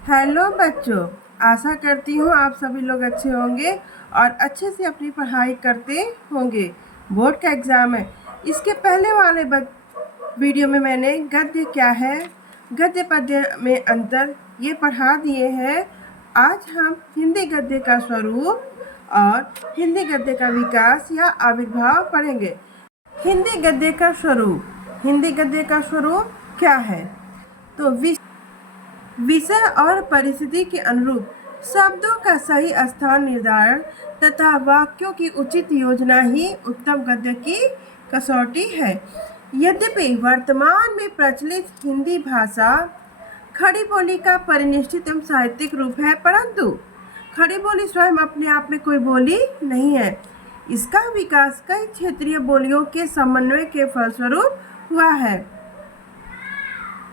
Hello बच्चों, आशा करती हूँ आप सभी लोग अच्छे होंगे और अच्छे से अपनी पढ़ाई करते होंगे। बोर्ड का एग्ज़ाम है। इसके पहले वाले वीडियो में मैंने गद्य क्या है, गद्य पद्य में अंतर ये पढ़ा दिए हैं। आज हम हिंदी गद्य का स्वरूप और हिंदी गद्य का विकास या आविर्भाव पढ़ेंगे। हिंदी गद्य का स्वरूप, हिंदी गद्य का स्वरूप क्या है? तो विषय और परिस्थिति के अनुरूप शब्दों का सही स्थान निर्धारण तथा वाक्यों की उचित योजना ही उत्तम गद्य की कसौटी है। यद्यपि वर्तमान में प्रचलित हिंदी भाषा खड़ी बोली का परिनिष्ठित एवं साहित्यिक रूप है, परंतु खड़ी बोली स्वयं अपने आप में कोई बोली नहीं है। इसका विकास कई क्षेत्रीय बोलियों के समन्वय के फलस्वरूप हुआ है।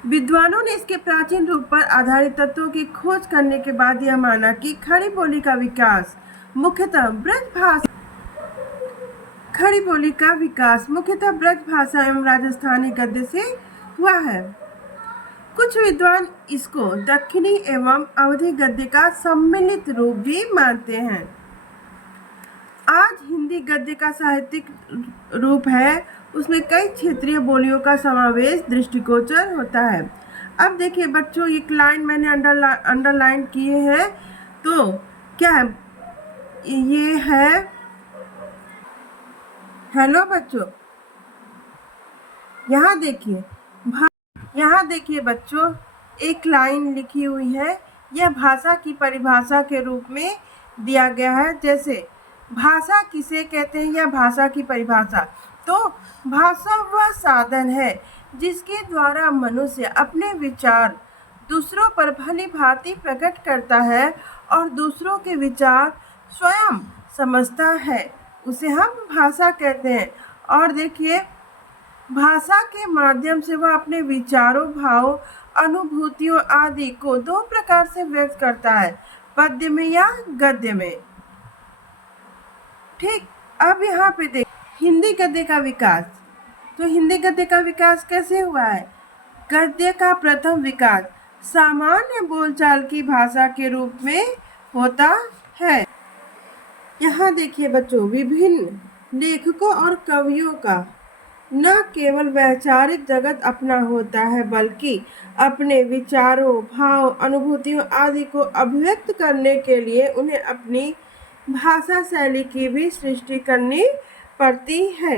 विद्वानों ने इसके प्राचीन रूप पर आधारित तत्वों की खोज करने के बाद यह माना कि खड़ी बोली का विकास मुख्यतः ब्रज भाषा एवं राजस्थानी गद्य से हुआ है। कुछ विद्वान इसको दक्षिणी एवं अवधी गद्य का सम्मिलित रूप भी मानते हैं। आज हिंदी गद्य का साहित्यिक रूप है, उसमें कई क्षेत्रीय बोलियों का समावेश दृष्टिगोचर होता है। अब देखिए बच्चों, एक लाइन मैंने अंडरलाइन किए हैं, तो क्या है? ये है, हेलो बच्चों, यहाँ देखिए बच्चों, एक लाइन लिखी हुई है। यह भाषा की परिभाषा के रूप में दिया गया है। जैसे भाषा किसे कहते हैं या भाषा की परिभाषा, तो भाषा वह साधन है जिसके द्वारा मनुष्य अपने विचार दूसरों पर भली भांति प्रकट करता है और दूसरों के विचार स्वयं समझता है, उसे हम भाषा कहते हैं। और देखिए, भाषा के माध्यम से वह अपने विचारों, भावों, अनुभूतियों आदि को दो प्रकार से व्यक्त करता है, पद्य में या गद्य में। ठीक, अब यहाँ पे देख हिंदी गद्य का विकास। तो हिंदी गद्य का विकास कैसे हुआ है? गद्य का प्रथम विकास सामान्य बोलचाल की भाषा के रूप में होता है। यहाँ देखिए बच्चों, विभिन्न लेखकों और कवियों का न केवल वैचारिक जगत अपना होता है, बल्कि अपने विचारों, भाव, अनुभूतियों आदि को अभिव्यक्त करने के लिए उन्हें अपनी भाषा शैली की भी सृष्टि करनी पड़ती है।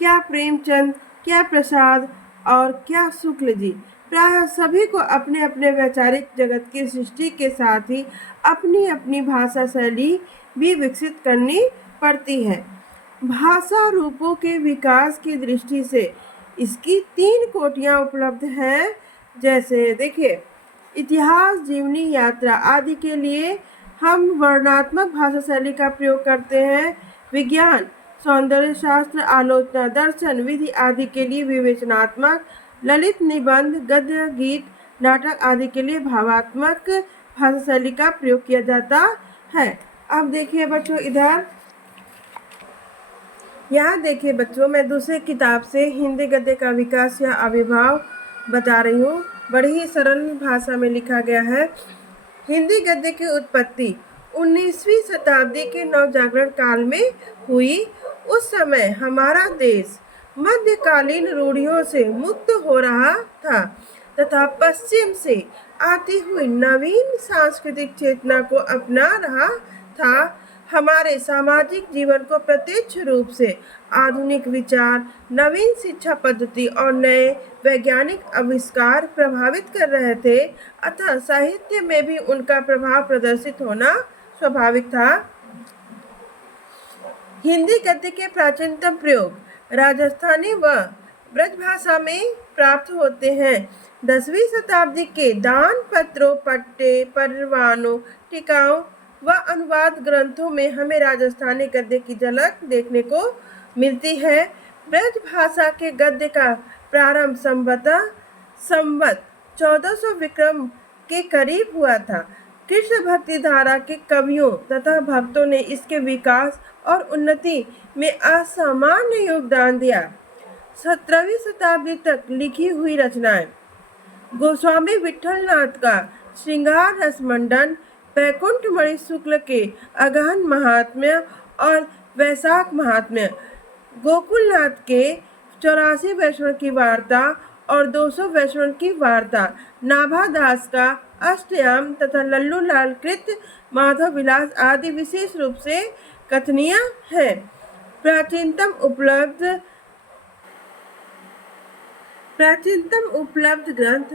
क्या प्रेमचंद, क्या प्रसाद और क्या शुक्ल जी, प्रायः सभी को अपने अपने वैचारिक जगत की सृष्टि के साथ ही अपनी अपनी भाषा शैली भी विकसित करनी पड़ती है। भाषा रूपों के विकास की दृष्टि से इसकी 3 कोटियाँ उपलब्ध हैं। जैसे देखिए, इतिहास, जीवनी, यात्रा आदि के लिए हम वर्णनात्मक भाषा शैली का प्रयोग करते हैं। विज्ञान, सौंदर्य शास्त्र, आलोचना, दर्शन, विधि आदि के लिए विवेचनात्मक, ललित, निबंध, गद्य, गीत, नाटक आदि के लिए भावात्मक भाषा शैली का प्रयोग किया जाता है। अब देखिए बच्चों, यहाँ देखिए बच्चों, मैं दूसरे किताब से हिंदी गद्य का विकास या आविर्भाव बता रही हूँ। बड़ी ही सरल भाषा में लिखा गया है। हिंदी गद्य की उत्पत्ति 19वीं शताब्दी के नवजागरण काल में हुई। उस समय हमारा देश मध्यकालीन रूढ़ियों से मुक्त हो रहा था तथा पश्चिम से आती हुई नवीन सांस्कृतिक चेतना को अपना रहा था। हमारे सामाजिक जीवन को प्रत्यक्ष रूप से आधुनिक विचार, नवीन शिक्षा पद्धति और नए वैज्ञानिक आविष्कार प्रभावित कर रहे थे, अतः साहित्य में भी उनका प्रभाव प्रदर्शित होना स्वाभाविक था। हिंदी गद्य के प्राचीनतम प्रयोग राजस्थानी व ब्रजभाषा में प्राप्त होते हैं। 10वीं शताब्दी के दान पत्रों, पट्टे, परवानों, टीकाओं व अनुवाद ग्रंथों में हमें राजस्थानी गद्य की झलक देखने को मिलती है। ब्रज भाषा के गद्य का प्रारंभ संवत 1400 विक्रम के करीब हुआ था। कृष्ण भक्ति धारा के कवियों तथा भक्तों ने इसके विकास और उन्नति में असामान्य योगदान दिया। 17वीं शताब्दी तक लिखी हुई रचनाएं गोस्वामी विठलनाथ का श्रृंगार रसमंडन, बैकुंठमणि शुक्ल के अगहन महात्म्य और वैशाख महात्म्य, गोकुलनाथ के 84 वैष्णव की वार्ता और 200 वैष्णव की वार्ता, नाभादास का अष्टयाम तथा लल्लू लाल कृत माधव विलास आदि विशेष रूप से कथनीय है। प्राचीनतम उपलब्ध ग्रंथ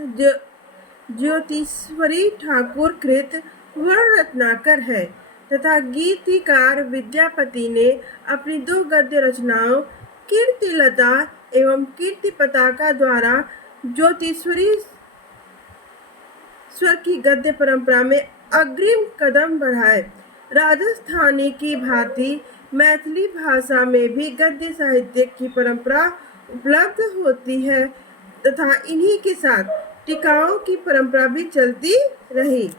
ज्योतिश्वरी ठाकुर कृत वर्ण रत्नाकर है तथा गीतिकार विद्यापति ने अपनी 2 गद्य रचनाओं कीर्तिलता एवं कीर्ति पताका द्वारा ज्योतिश्वरी स्वर की गद्य परंपरा में अग्रिम कदम बढ़ाए। राजस्थानी की भांति मैथिली भाषा में भी गद्य साहित्य की परंपरा उपलब्ध होती है तथा इन्हीं के साथ टीकाओं की परंपरा भी चलती रही।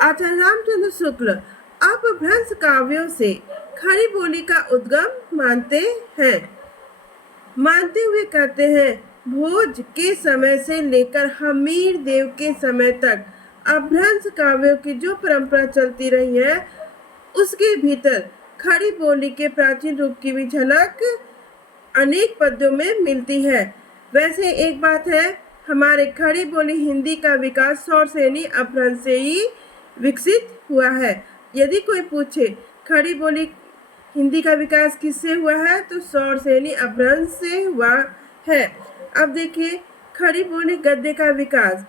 आचार्य रामचंद्र शुक्ल अपभ्रंश काव्यों से खड़ी बोली का उद्गम मानते हुए कहते हैं, भोज के समय से लेकर हमीर देव के समय तक अपभ्रंश काव्यों की जो परंपरा चलती रही है उसके भीतर खड़ी बोली के प्राचीन रूप की भी झलक अनेक पद्यों में मिलती है। वैसे एक बात है, हमारे खड़ी बोली हिंदी का विकास सौरसेनी अपभ्रंश से ही विकसित हुआ है। यदि कोई पूछे खड़ी बोली हिंदी का विकास किससे हुआ है तो सौरसेनी अपभ्रंश से हुआ है। अब देखिए खड़ी बोली गद्य का विकास।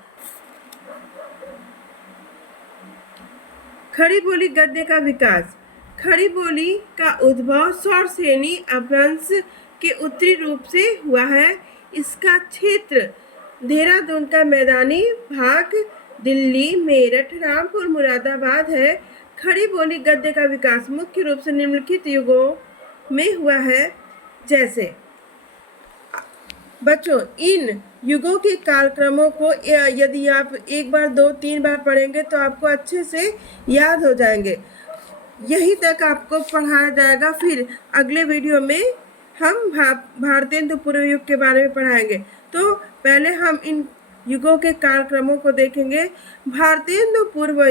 खड़ी बोली गद्य का विकास। खड़ी बोली का उद्भव सौरसेनी अपभ्रंश के उत्तरी रूप से हुआ है। इसका क्षेत्र देहरादून का मैदानी भाग, दिल्ली, मेरठ, रामपुर, मुरादाबाद है। खड़ी बोली गद्य का विकास मुख्य रूप से निम्नलिखित युगों में हुआ है। जैसे बच्चों, इन युगों के कालक्रमों को यदि आप 1 बार 2 3 बार पढ़ेंगे तो आपको अच्छे से याद हो जाएंगे। यहीं तक आपको पढ़ाया जाएगा। फिर अगले वीडियो में हम भारतेंदु पूर्व युग के बारे में पढ़ाएंगे। तो पहले हम इन युगों के कालक्रमों को देखेंगे। भारतेंदु पूर्व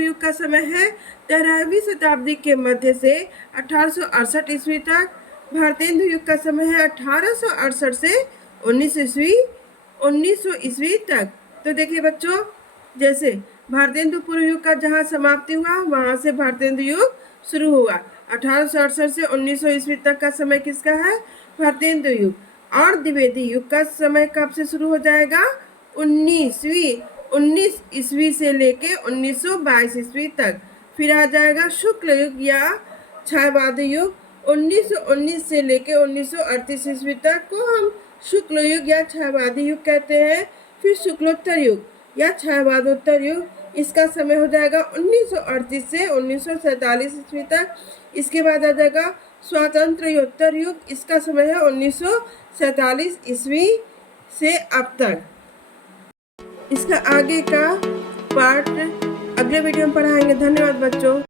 युग का समय है 13वीं शताब्दी के मध्य से 1868 ईस्वी तक। भारतेंदु युग का समय है 1868 से 1900 ईस्वी तक। तो देखिए बच्चों, जैसे भारतेंदु पूर्व युग का जहाँ समाप्ति हुआ वहाँ से भारतेंदु युग शुरू हुआ। 1868 से 1900 ईस्वी तक का समय किसका है? भारतेंदु युग। और द्विवेदी युग का समय कब से शुरू हो जाएगा? 19 ईस्वी से लेके 1922 ईस्वी तक। फिर आ जाएगा शुक्ल युग या छायावादी युग। 1919 से लेके 1938 ईस्वी तक को हम शुक्ल युग या छायावादी युग कहते हैं। फिर शुक्लोत्तर युग या छायावादोत्तर युग, इसका समय हो जाएगा 1938 से 1947 ईस्वी तक। इसके बाद आ जाएगा स्वातंत्र्योत्तर युग, इसका समय है 1947 ईस्वी से अब तक। इसका आगे का पार्ट अगले वीडियो में पढ़ाएंगे। धन्यवाद बच्चों।